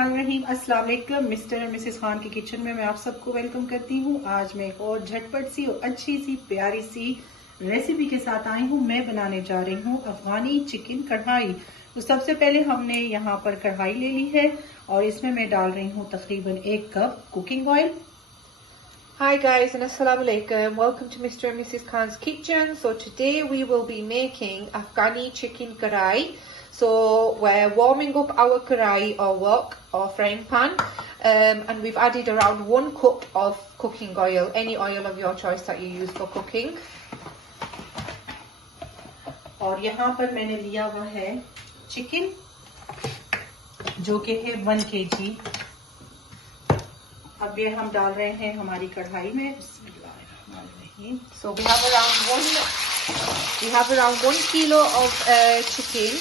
बिस्मिल्लाहिर्रहमानिर्रहीम। अस्सलाम वालेकुम। मिस्टर और मिसेस खान की किचन में मैं आप सबको वेलकम करती हूँ। आज मैं एक और झटपट सी और अच्छी सी प्यारी सी रेसिपी के साथ आई हूँ। मैं बनाने जा रही हूँ अफगानी चिकन कढ़ाई। तो सबसे पहले हमने यहाँ पर कढ़ाई ले ली है और इसमें मैं डाल रही हूँ तकरीबन 1 cup cooking oil. Hi guys and assalamu alaikum. Welcome to Mr. and Mrs. Khan's kitchen. So today we will be making Afghani chicken karai. So we're warming up our karai or wok or frying pan, and we've added around 1 cup of cooking oil, any oil of your choice that you use for cooking. और यहाँ पर मैंने लिया हुआ है chicken जो कि है 1 kg। अब ये हम डाल रहे हैं हमारी कढ़ाई में। So we have around 1 kilo of chicken,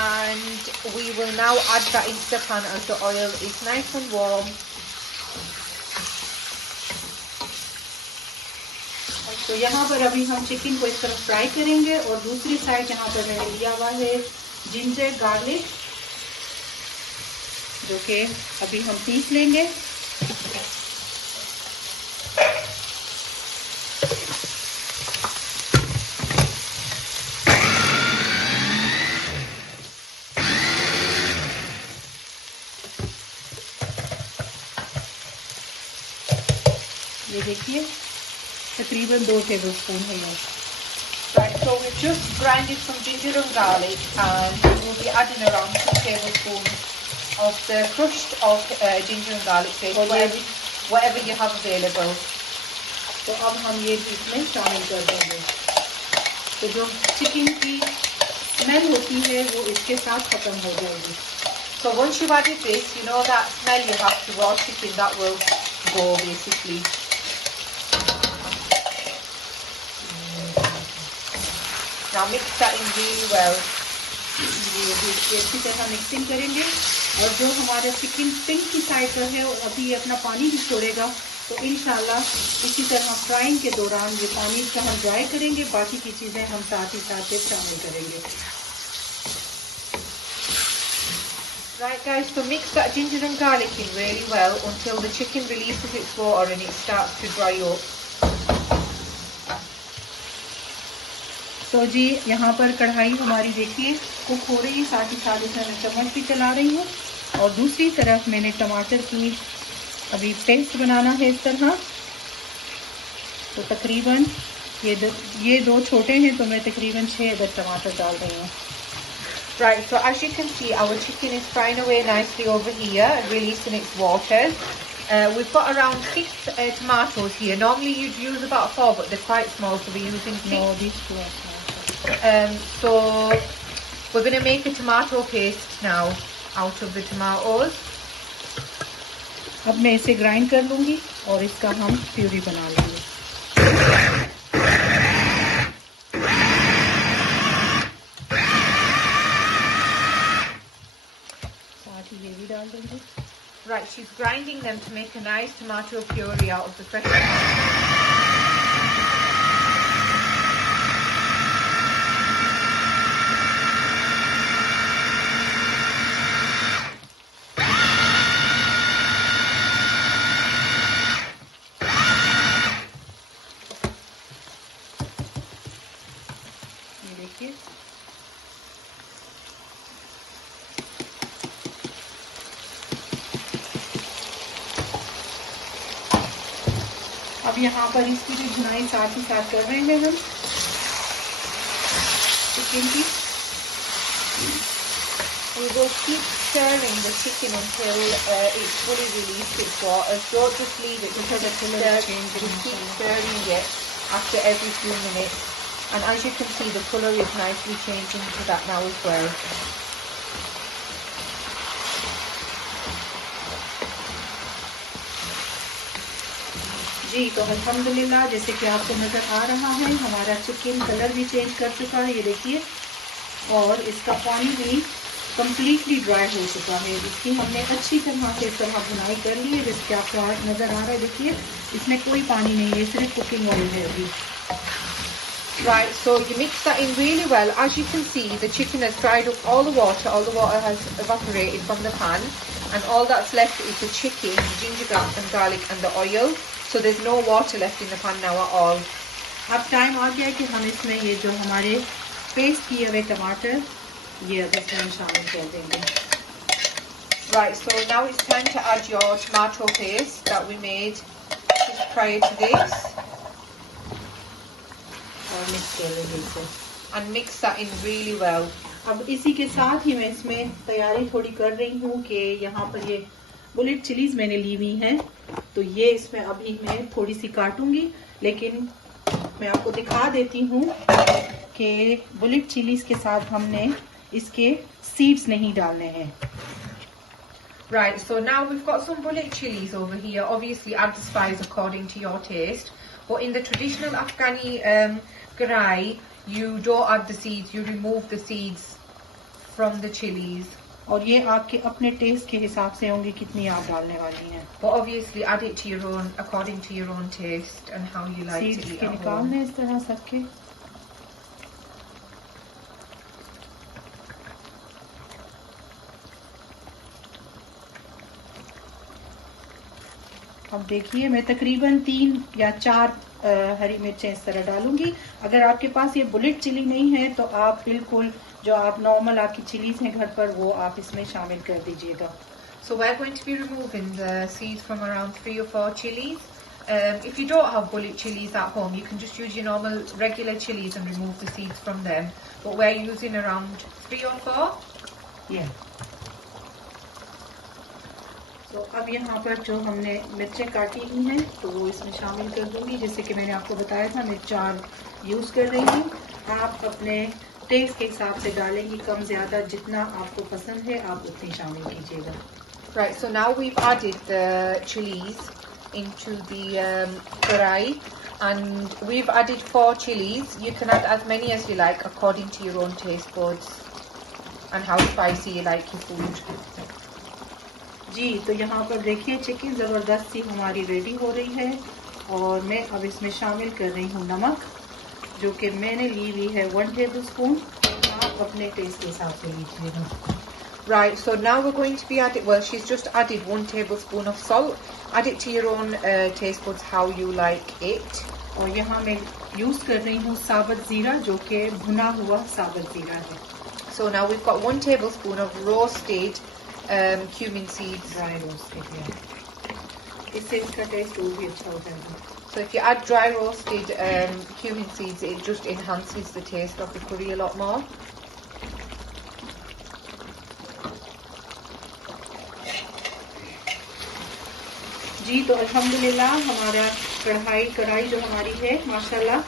and we will now add that into the pan as the oil is nice and warm. तो यहाँ पर अभी हम चिकन को इस तरह फ्राई करेंगे और दूसरी साइड यहाँ पर मैंने लिया हुआ है जिंजर गार्लिक जो कि अभी हम पीस लेंगे। ये देखिए तकरीबन 2 टेबलस्पून है ये। Right, so we've just grinded some ginger and garlic, and we'll be adding around 2 tablespoons of the crushed of ginger and garlic paste, whatever you have available. तो अब हम ये इसमें शामिल कर देंगे। तो जो चिकन की स्मेल होती है वो इसके साथ खत्म हो जाएगी। So once you've added this, you know that smell you have towards chicken, that will go basically. Now mix that in really well. ये अच्छी तरह मिक्सिंग करेंगे और जो हमारा चिकन पिंक की साइड पर है अभी ये अपना पानी भी छोड़ेगा, तो इंशाल्लाह इसी तरह फ्राइंग के दौरान ये पानी का हम ड्राई करेंगे, बाकी की चीज़ें हम साथ ही साथ शामिल करेंगे। Right guys, so mix that ginger and garlic in really well until the chicken releases its water and it starts to dry up. तो जी यहाँ पर कढ़ाई हमारी देखिए कुक हो रही है, साथ ही साथ इसमें मैं चम्मच भी चला रही हूँ और दूसरी तरफ मैंने टमाटर की अभी पेस्ट बनाना है इस तरह। तो तकरीबन ये 2 छोटे हैं तो मैं तकरीबन 6 अदद टमाटर डाल रही हूँ। Right, so as you can see, our chicken is frying away nicely over here and releasing its water. We've got around 6 tomatoes here. Normally you'd use about 4, but they're quite small, so we're using 6. No, these 2 are small. So we're going to make a tomato paste now out of the tomatoes. अब मैं इसे grind कर लूँगी और इसका हम puree बना लेंगे। साथ ही ये भी डाल देंगे। Right, she's grinding them to make a nice tomato puree out of the fresh tomatoes. ये देखिए अब यहाँ पर इसकी भी भुनाई साथ ही साथ कर रहे हैं हम चिकन की। We will keep stirring the chicken until it's fully released its water. Don't just leave it because it's stirring. Just keep stirring it after every few minutes. And as you can see, the colour is nicely changing to that now as well. जी तो अल्हम्दुलिल्लाह जैसे कि आपको नज़र आ रहा है हमारा chicken colour भी चेंज कर चुका है, ये देखिए, और इसका पानी भी कम्प्लीटली ड्राई हो चुका है। इसकी हमने अच्छी तरह से इस तरह भुनाई कर ली है, जैसे आपको नज़र आ रहा है। देखिए इसमें कोई पानी नहीं है, सिर्फ कुकिंग ऑयल है अभी। Right, so you mix that in really well. As you can see, the chicken has dried up all the water has evaporated from the pan, and all that's left is the chicken, the ginger and garlic and the oil. So there's no water left in the pan now at all. अब time आ गया कि हम इसमें ये जो हमारे paste किए हुए टमाटर ये इसमें शामिल कर देंगे. Right, so now it's time to add your tomato paste that we made just prior to this. और मिक्स कर लेंगे इसे. And mix that in really well. अब इसी के साथ ही मैं इसमें तैयारी थोड़ी कर रही हूँ कि यहाँ पर ये बुलेट चिलीज मैंने ली हुई हैं, तो ये इसमें अभी मैं थोड़ी सी काटूंगी, लेकिन मैं आपको दिखा देती हूँ कि बुलेट चिलीज के साथ हमने इसके सीड्स नहीं डालने हैं. Right, so now we've got some bullet chilies over here. Obviously add the spice according to your taste. But in the traditional Afghani karai, you don't add the seeds, you remove the seeds from the chilies. और ये आपके अपने test के हिसाब से होंगे कितनी आप डालने वाली हैं. But obviously add it to your own, according to your own taste and how you like to eat at home. निकालने इस तरह सबके. अब देखिए मैं तकरीबन 3 या 4 हरी मिर्चें इस तरह डालूंगी. अगर आपके पास ये बुलेट चिली नहीं है तो आप बिल्कुल जो आप नॉर्मल आपकी चिलीज हैं घर पर वो आप इसमें शामिल कर दीजिएगा. So we're going to be removing the seeds from around 3 or 4 chilies. If you don't have bullet chilies at home, you can just use your normal regular chilies and remove the seeds from them. But we're using around 3 or 4. Yeah. तो अब यहाँ पर जो हमने मिर्चें काटी हुई हैं तो वो इसमें शामिल कर दूंगी. जैसे कि मैंने आपको बताया था मैं 4 यूज कर रही हूँ. आप अपने टेस्ट के हिसाब से डालेंगी, कम ज्यादा जितना आपको पसंद है आप उतनी शामिल कीजिएगा. Right, so now we've added the chilies into the karai, and we've added 4 chilies. You can add as many as you like according to your own taste buds and how spicy you like your food. जी, तो यहाँ पर देखिए chicken ज़बरदस्त सी हमारी ready हो रही है और मैं अब इसमें शामिल कर रही हूँ नमक, जो कि मैंने ली हुई है 1 टेबल स्पून. आप अपने टेस्ट के हिसाब से लीजिएगा. Right, so now we're going to be adding, well, she's just added 1 tablespoon of salt. Add it to your own taste buds how you like it. और यहाँ मैं यूज़ कर रही हूँ साबुत ज़ीरा, जो कि भुना हुआ साबुत ज़ीरा है. So now we've got 1 tablespoon of roasted cumin seeds. Dry roasted, yeah. इससे इसका टेस्ट और भी अच्छा हो जाएगा. So if you add dry roasted cumin seeds, it just enhances the taste of the curry a lot more. जी, तो अल्हम्दुलिल्लाह हमारा कढ़ाई जो हमारी है माशाल्लाह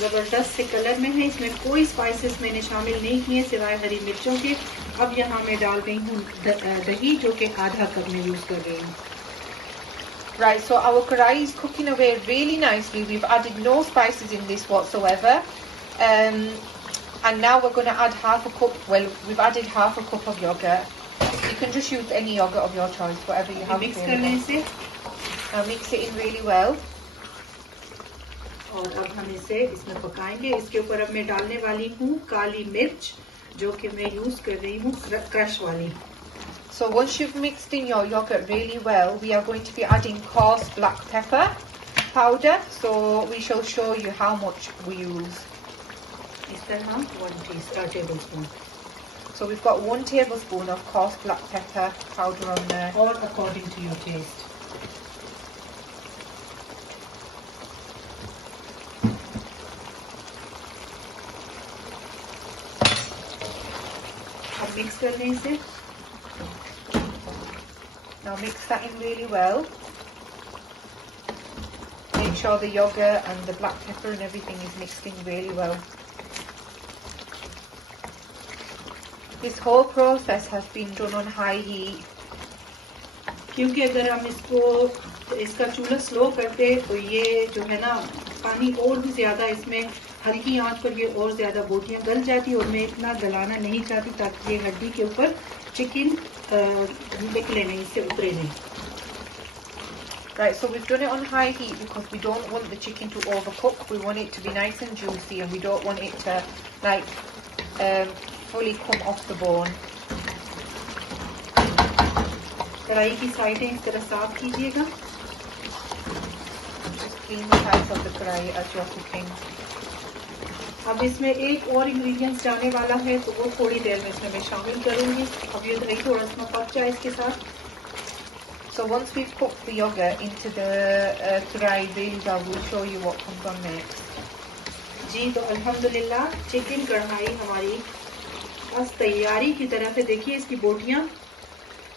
ज़बरदस्त से कलर में है. इसमें कोई स्पाइसेस मैंने शामिल नहीं किए सिवाय हरी मिर्चों के. अब यहाँ मैं डाल रही हूँ दही, जो कि आधा कप में यूज़ कर रही हूँ. Right, so our karai is cooking away really nicely. We've added no spices in this whatsoever. And now we're going to add half a cup, well, we've added half a cup of yogurt. You can just use any yogurt of your choice, whatever you have. Mix करने से Now mix it in really well. और अब हम इसे इसमें पकाएंगे. इसके ऊपर अब मैं डालने वाली हूँ काली मिर्च, जो कि मैं यूज़ कर रही हूँ क्रश वाली. So once you've mixed in your yogurt really well, we are going to be adding coarse black pepper powder. So we shall show you how much we use. इस तरह 1 tablespoon. So we've got 1 tablespoon of coarse black pepper powder on there. Or according to your taste. अब mix कर लें इसे. Now mix that in really well. Make sure the yogurt and the black pepper and everything is mixed in really well. This whole process has been done on high heat. क्योंकि अगर हम इसका चूल्हा slow करते तो ये जो है ना पानी और भी ज्यादा इसमें हल्की आंच पर ये और ज्यादा बोटियां गल जाती, और मैं इतना गलाना नहीं चाहती ताकि ये हड्डी के ऊपर चिकन निकले नहीं, इससे उतरे नहीं. Right, so we've done it on high heat because we don't want the chicken to overcook. We want it to be nice and juicy, and we don't want it to like fully come off the bone. कढ़ाई की साइडें इस तरह साफ कीजिएगा. Just clean the sides of the karai as you're cooking. अब इसमें एक और इंग्रेडिएंट्स जाने वाला है, तो वो थोड़ी देर में इसमें मैं शामिल करूंगी. अब ये दही थोड़ा सा पक जाए इसके साथ. So once we've cooked the yogurt into the karai, I will show you what comes on next. जी, तो अल्हम्दुलिल्लाह चिकन कढ़ाई हमारी बस तैयारी की तरफ है. देखिए इसकी बोटियां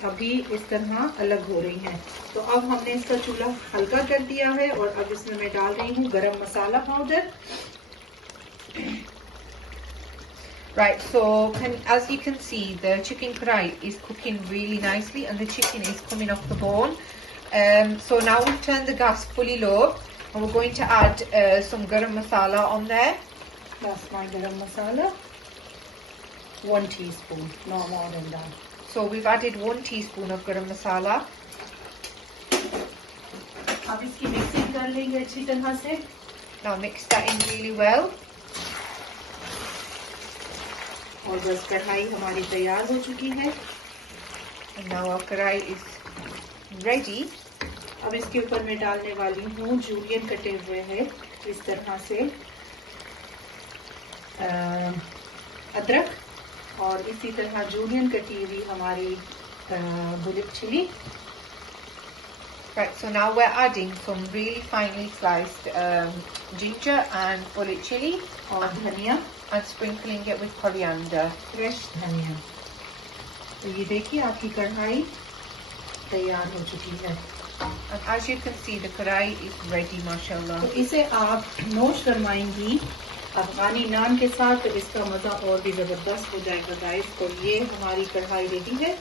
अभी इस तरह अलग हो रही हैं. तो अब हमने इसका चूल्हा हल्का कर दिया है और अब इसमें मैं डाल रही हूँ गरम मसाला powder. Right, so as you can see, the chicken karai is cooking really nicely and the chicken is coming off the bone. So now we've turned the gas fully low and we're going to add some garam masala on there. That's my garam masala. 1 teaspoon, no more than that. So we've added 1 teaspoon of garam masala. अब इसकी mixing कर लेंगे अच्छी तरह से. Now mix that in really well. और बस कढ़ाई हमारी तैयार हो चुकी है. And now our karai is ready. अब इसके ऊपर मैं डालने वाली हूँ जूलियन कटे हुए हैं इस तरह से अदरक और इसी तरह जूलियन कटी हुई हमारी bullet chili. Right, so now we're adding some really finely sliced ginger and bullet chili और धनिया and sprinkling it with coriander. Fresh धनिया. तो ये देखिए आपकी कढ़ाई तैयार हो चुकी है. And as you can see, the karai is ready, mashallah. तो इसे आप नोश फरमाएंगी अफगानी नान के साथ, तो इसका मज़ा और भी ज़बरदस्त हो जाएगा गाइस. तो ये हमारी कढ़ाई रेडी है.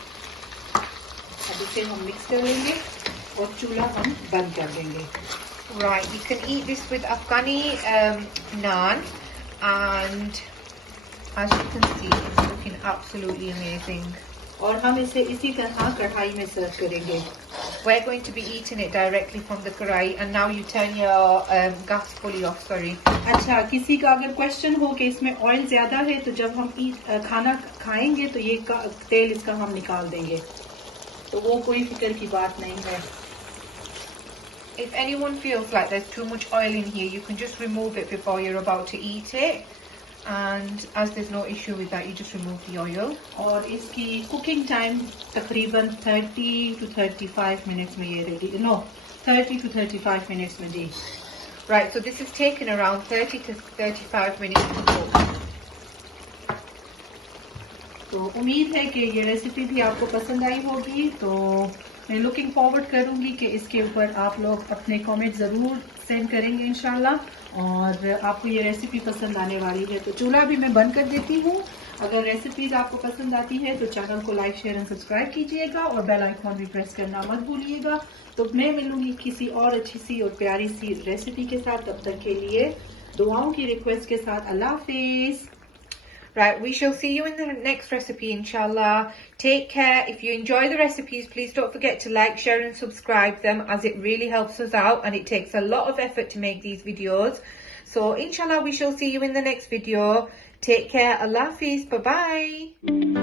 अब इसे हम मिक्स कर लेंगे और चूल्हा हम बंद कर देंगे. Right, you can eat this with Afghani naan, and as you can see, it's looking absolutely amazing. और हम इसे इसी तरह कढ़ाई में सर्व करेंगे. We're going to be eating it directly from the karai, and now you turn your gas fully off, sorry. अच्छा, किसी का अगर क्वेश्चन हो कि इसमें ऑयल ज्यादा है, तो जब हम खाना खाएंगे तो ये तेल इसका हम निकाल देंगे, तो वो कोई फिक्र की बात नहीं है. If anyone feels like there's too much oil in here, you can just remove it before you're about to eat it. And as there's no issue with that, you just remove the oil. और इसकी cooking time तकरीबन 30 to 35 minutes में ये ready. No 30 to 35 minutes में जी. Right, so this has taken around 30 to 35 minutes to cook. तो उम्मीद है कि ये रेसिपी भी आपको पसंद आई होगी. तो मैं लुकिंग फॉरवर्ड करूंगी कि इसके ऊपर आप लोग अपने कमेंट ज़रूर सेंड करेंगे इंशाल्लाह, और आपको ये रेसिपी पसंद आने वाली है. तो चूल्हा भी मैं बंद कर देती हूँ. अगर रेसिपीज आपको पसंद आती है तो चैनल को लाइक शेयर एंड सब्सक्राइब कीजिएगा और बेल आइकॉन भी प्रेस करना मत भूलिएगा. तो मैं मिलूंगी किसी और अच्छी सी और प्यारी सी रेसिपी के साथ. तब तक के लिए दुआओं की रिक्वेस्ट के साथ अल्लाह हाफिज. Right, we shall see you in the next recipe, inshallah. Take care. If you enjoy the recipes, please don't forget to like, share and subscribe them, as it really helps us out and it takes a lot of effort to make these videos. So, inshallah, we shall see you in the next video. Take care. Allah Hafiz. Bye-bye.